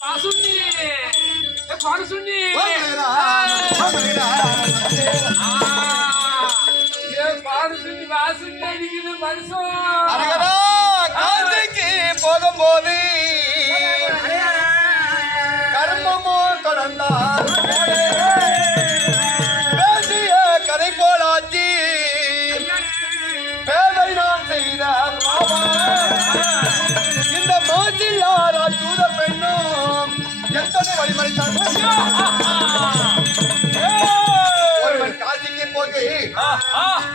பாசுண்ணி பாடுசுண்ணி பாடுசுண்ணி வாசுண்ணி அடிக்குது மனுஷன் காந்திக்கு போகும்போது கர்மமோ கடந்தார் பேசிய கதை போலாச்சி பேதை நான் செய்த இந்த மாசில்லாரா சூத பெண்ணும் எத்தனை வழிமறைத்தான் காசிக்கு போய்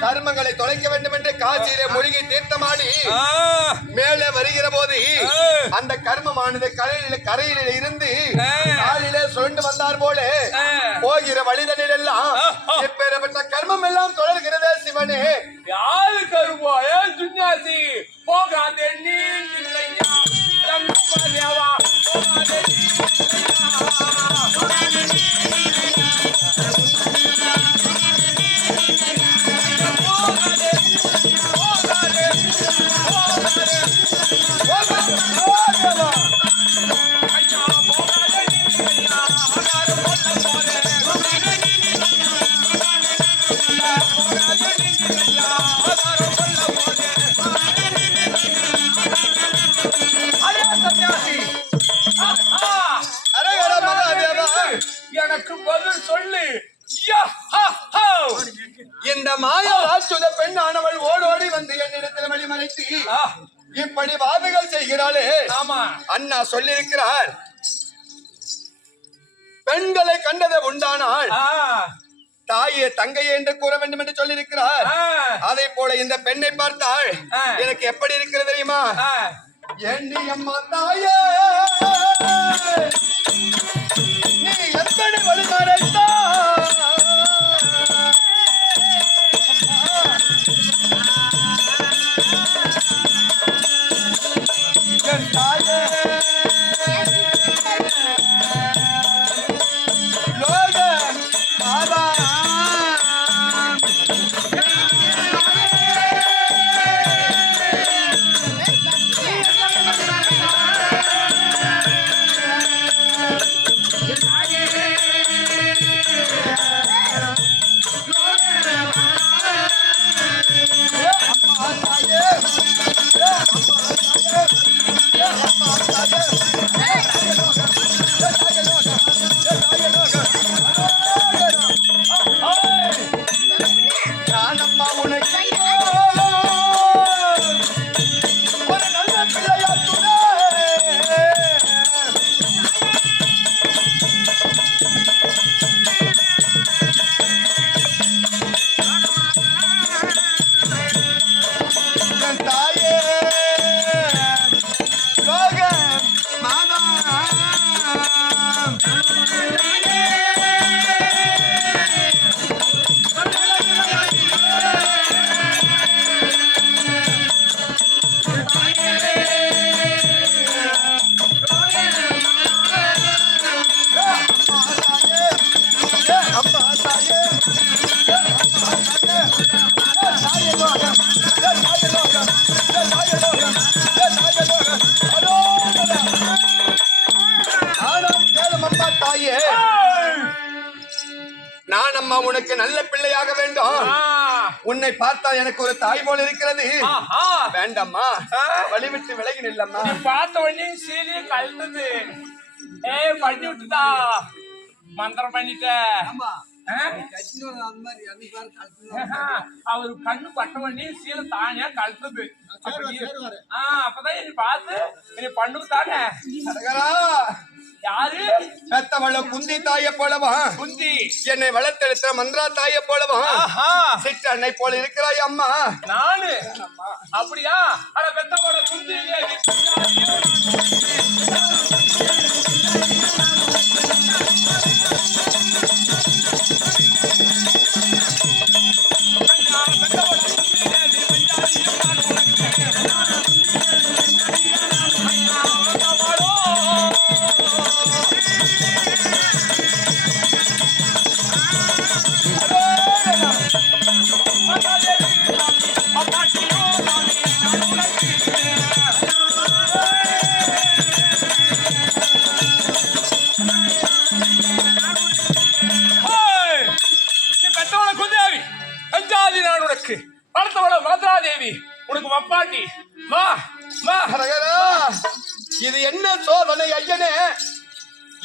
கர்மங்களை தொலைக்க வேண்டும் என்று காசியிலே மூழ்கி தீர்த்தமாடி மேலே வருகிற போது அந்த கர்மமானது கரையில இருந்து காலிலே சுழண்டு வந்தார் போல போகிற வழிதனில் எல்லாம் எப்பேற்பட்ட கர்மம் எல்லாம் தொடர்கிறதே சிவனே. யாரு கருவா ஏன் சுன்யாசி போகாதே நீ இல்லையா தேவா போகாதே எனக்கு பதில் சொல்லு. இந்த மாயா ராட்சுத பெண்ணானவள் ஓடோடி வந்து என்னிடத்தில் வழிமறைத்து இப்படி வாதங்கள் செய்கிறாளே. ஆமா அண்ணா சொல்லியிருக்கிறார், பெண்களை கண்டதை உண்டானால் தாயே தங்கையே என்று கூற வேண்டும் என்று சொல்லியிருக்கிறார். அதே போல இந்த பெண்ணை பார்த்தால் எனக்கு எப்படி இருக்கிறது தெரியுமா? ஏண்டி அம்மா தாயே நீ எப்படி வழிமறைத்தா தாயே நான் அம்மா உனக்கு நல்ல பிள்ளையாக வேண்டும். உன்னை பார்த்தா எனக்கு ஒரு தாய் போல இருக்கிறது. வேண்டாம்மா, வழிவிட்டு விலகி நில்லம்மா. பார்த்த உடனே சீலி கழுத்துது. பண்ணி விட்டுதா மந்திரம் பண்ணிட்ட. அவரு கண்ணு பட்ட உடனே சீலை தானியா கழுத்துது. அப்பதான் என்னை பார்த்து என்னை பண்ணுதானே. யாரு பெத்தவள குந்தி தாய போலவா? குந்தி என்னை வளர்த்தெடுத்த மந்திரா தாய போலவா? சிட்டு அன்னை போல இருக்கிறாய் அம்மா. நானு அப்படியா? அட பெத்தவள குந்தி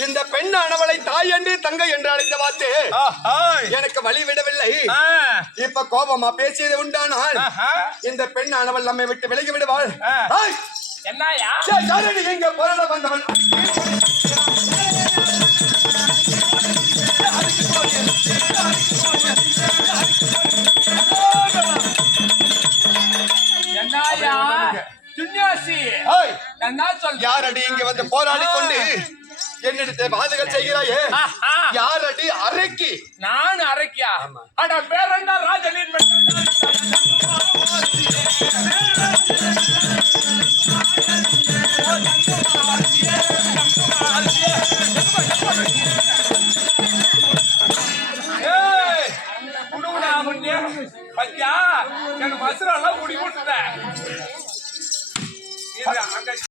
இந்த பெண் அனவளை தாய் என்று தங்கை என்று அழைத்த வார்த்தை ஆஹாய். எனக்கு வழி விடவில்லை. ஆ. இப்ப கோபமா பேசியது உண்டானால் ஆஹா. இந்த பெண் அனவள் நம்மை விட்டு விலகி விடுவாள். ஆ. ஏய், என்னய்யா? சே, யாரடி இங்க போராட வந்தவன்? என்னய்யா? துன்யாசி. ஏய், என்ன சொல்ற? யாரடி இங்க வந்து போராடி கொண்டு என்னிடத்தில் பாதுகாப்பு செய்கிறாயே? ஆஹா. யாரடி அரக்கி? நான் அரைக்கியா? அட பேரண்டா ராஜலின் பத்தியா எனக்கு மசுரெல்லாம் முடி போட்டுட்டேன்.